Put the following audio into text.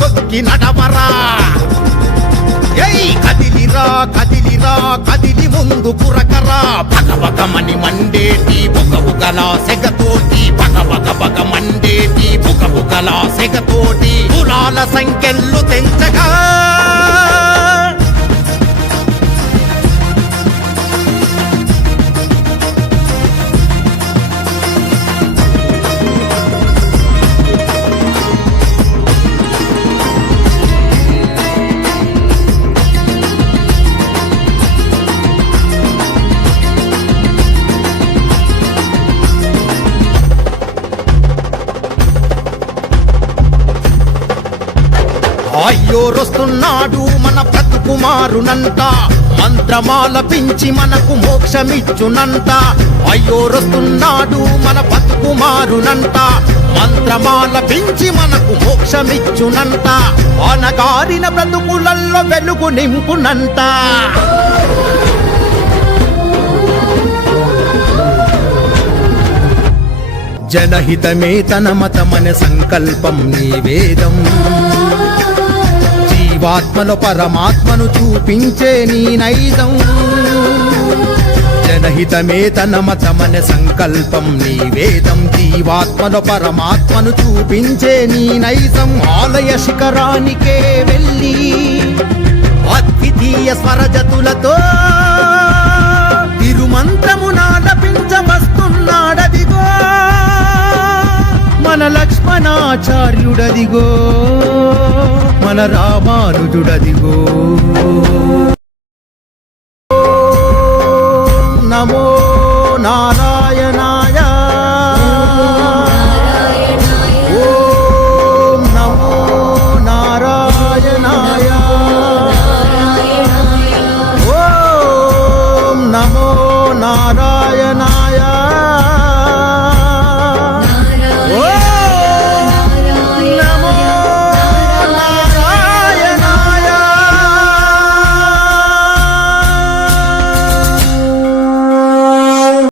తొక్కి నడవరా. ఏయ్ కదిలిరా కదిలిరా కదిలి ముందు కురకరా. భగవగమని మండేటి బుగబుగల సెగతోటి. భగవగ బగ మండేటి బుగబుగల సెగతోటి. కులాల సంఖ్యలు తెంచగా. అయ్యోరొస్తున్నాడు మన బ్రతుకుమారునంట. మంత్రమాల పించి మనకు మోక్షమిచ్చునంట. అయ్యోరొస్తున్నాడు మన బతుకుమారునంట మంత్రమాల పించి మనకు మోక్షమిచ్చునంట. అనగారిన బ్రతుకులల్లో వెలుగు నింపునంట. జనహితమే తన మతమన సంకల్పం నీ వేదం. జీవాత్మలో పరమాత్మను చూపించే నీ నైదం జనహితమే తన మతమన సంకల్పం నీ వేదం జీవాత్మలో పరమాత్మను చూపించే నీ నైజం. ఆలయ శిఖరానికే వెళ్ళి అద్వితీయ స్వరజతులతో తిరుమంత్రము మన లక్ష్మణాచార్యుడదిగో. మన రామానుజుడదిగో. నమో నారాయణాయ. ఓం నమో నారాయణాయ. ఓం నమో నారాయణాయ